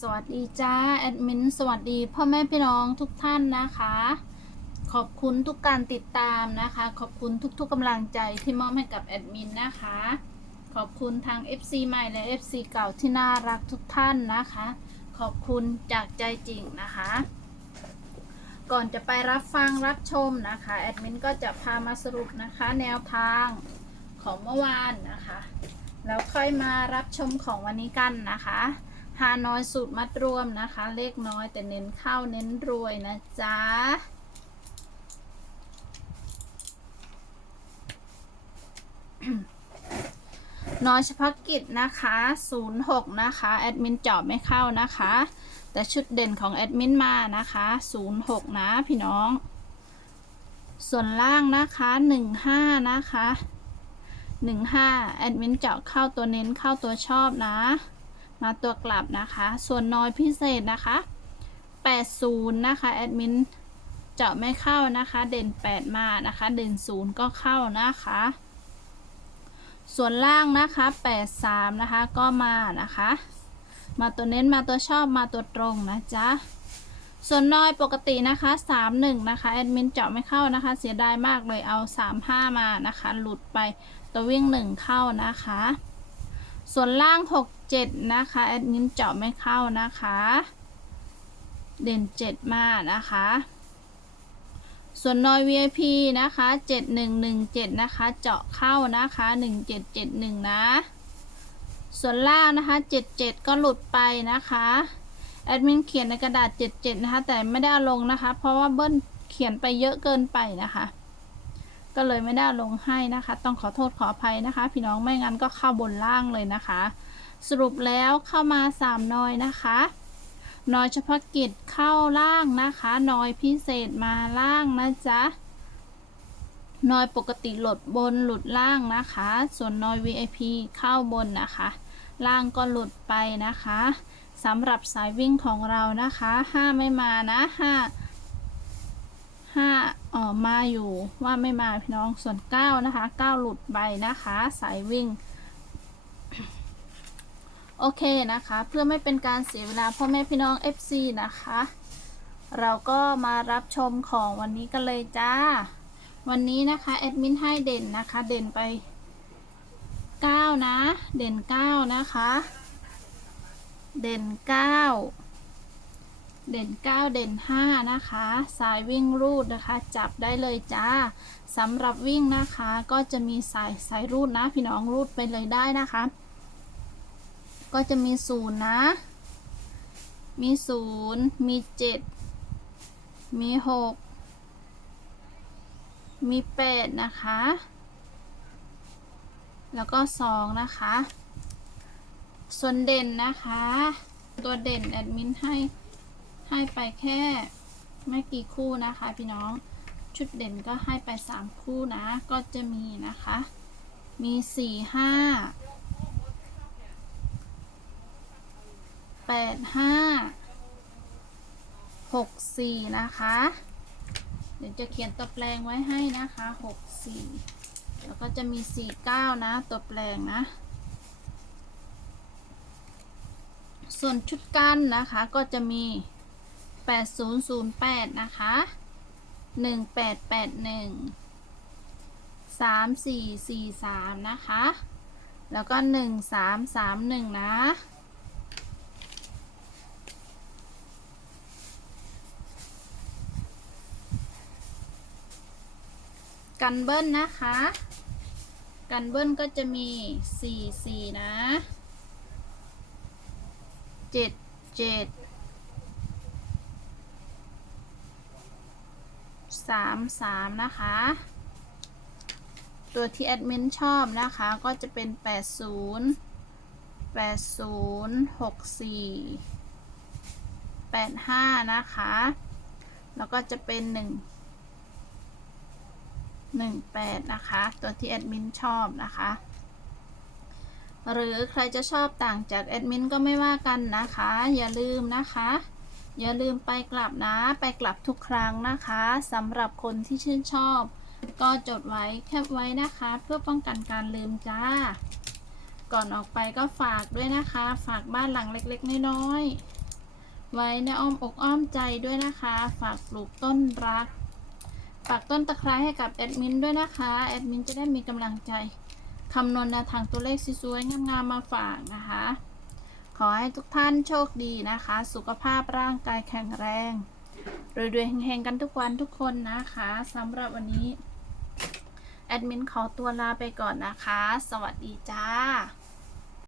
สวัสดีจ้าแอดมินสวัสดีพ่อแม่พี่น้องทุกท่านนะคะ ขอบคุณทุกการติดตามนะคะ ขอบคุณทุกๆกำลังใจที่มอบให้กับแอดมินนะคะ ขอบคุณทาง FC ใหม่และ FC เก่าที่น่ารักทุกท่านนะคะ ขอบคุณจากใจจริงนะคะ ก่อนจะไปรับฟังรับชมนะคะแอดมินก็จะพามาสรุปนะคะแนวทางของเมื่อวานนะคะแล้วค่อยมารับชมของวันนี้กันนะคะานอยสูตรมัดรวมนะคะ เลขน้อยแต่เน้นเข้าเน้นรวยนะจ๊ะน้อยเฉพาะกิจนะคะ 06 นะคะ แอดมินเจาะไม่เข้านะคะ แต่ชุดเด่นของแอดมินมานะคะ 06 นะพี่น้อง ส่วนล่างนะคะ 15 นะคะ 15 แอดมินเจาะเข้าตัวเน้นเข้าตัวชอบนะ มาตัวกลับนะคะ ส่วนน้อยพิเศษนะคะ 80 นะคะ แอดมินเจาะไม่เข้านะคะ เด่น 8 มานะคะ เด่น 0 ก็เข้านะคะ ส่วนล่างนะคะ 83 นะคะ ก็มานะคะ มาตัวเน้นมาตัวชอบมาตัวตรงนะจ๊ะส่วนน้อยปกตินะคะ 31 นะคะ แอดมินเจาะไม่เข้านะคะ เสียดายมากเลยเอา 35 มานะคะ หลุดไปตัววิ่ง 1 เข้านะคะ ส่วนล่าง 67 นะคะแอดมินเจาะไม่เข้านะคะ เด่น 7 มานะคะ ส่วนนอย VIP นะคะ 7117 นะคะ เจาะเข้านะคะ 1771 นะ ส่วนล่างนะคะ 77 ก็หลุดไปนะคะแอดมินเขียนในกระดาษ 77 นะคะ แต่ไม่ได้ลงนะคะ เพราะว่าเบิ้ลเขียนไปเยอะเกินไปนะคะ ก็เลยไม่ได้ลงให้นะคะ ต้องขอโทษขออภัยนะคะ พี่น้องไม่งั้นก็เข้าบนล่างเลยนะคะ สรุปแล้วเข้ามา3นอยนะคะนอยเฉพาะกิจเข้าล่างนะคะนอยพิเศษมาล่างนะจ๊ะนอยปกติหลดบนหลุดล่างนะคะ ส่วนนอย VIP เข้าบนนะคะ ล่างก็หลุดไปนะคะสำหรับสายวิ่งของเรานะคะห้าไม่มานะห้าห้า ออมาอยู่ว่าไม่มาพี่น้องส่วนเก้านะคะเก้าหลุดไปนะคะ สายวิ่ง โอเคนะคะ เพื่อไม่เป็นการเสียเวลาพ่อแม่พี่น้อง FC นะคะ เราก็มารับชมของวันนี้กันเลยจ้า วันนี้นะคะแอดมินให้เด่นนะคะ เด่นไป 9 นะ เด่น 9 นะคะ เด่น 9 เด่น 9 เด่น 5 นะคะ สายวิ่งรูดนะคะ จับได้เลยจ้าสำหรับวิ่งนะคะ ก็จะมีสายสายรูดนะ พี่น้องรูดไปเลยได้นะคะ ก็จะมีศูนย์นะ มีศูนย์มีเจ็ดมีหกมีแปดนะคะ แล้วก็สองนะคะ ส่วนเด่นนะคะ ตัวเด่นแอดมินให้ ให้ไปแค่ไม่กี่คู่นะคะพี่น้อง ชุดเด่นก็ให้ไปสามคู่นะ ก็จะมีนะคะ มีสี่ห้าแปดห้าหกสี่นะคะ เดี๋ยวจะเขียนตัวแปลงไว้ให้นะคะหกสี่แล้วก็จะมีสี่เก้านะตัวแปลงนะส่วนชุดกั้นนะคะก็จะมี ปดศูนย์ศูนย์แปดนะคะหนึ่งแปดแปดหนึ่งสามสี่สี่สามนะคะ แล้วก็หนึ่งสามสามหนึ่งนะ กันเบิ้ลนะคะ กันเบิ้ลก็จะมีสี่สี่นะเจ็ ดเจ็ดสามสามนะคะ ตัวที่แอดมินชอบนะคะก็จะเป็นแปดศูนย์แปดศูนย์หกสี่แปดห้านะคะ แล้วก็จะเป็นหนึ่ง18 นะคะ ตัวที่แอดมินชอบนะคะหรือใครจะชอบต่างจากแอดมินก็ไม่ว่ากันนะคะ อย่าลืมนะคะ อย่าลืมไปกลับนะ ไปกลับทุกครั้งนะคะสำหรับคนที่ชื่นชอบ ก็จดไว้แคปไว้นะคะ เพื่อป้องกันการลืมจ้า ก่อนออกไปก็ฝากด้วยนะคะ ฝากบ้านหลังเล็กๆน้อยๆไว้ในอ้อมอกอ้อมใจด้วยนะคะ ฝากปลูกต้นรักฝากต้นตะไคร้ให้กับแอดมินด้วยนะคะ แอดมินจะได้มีกำลังใจคำนวณแนวทางตัวเลขสวยๆงามๆมาฝากนะคะ อให้ทุกท่านโชคดีนะคะ สุขภาพร่างกายแข็งแรงรวยๆแห่งๆกันทุกวันทุกคนนะคะสำหรับวันนี้ แอดมินขอตัวลาไปก่อนนะคะ สวัสดีจ้า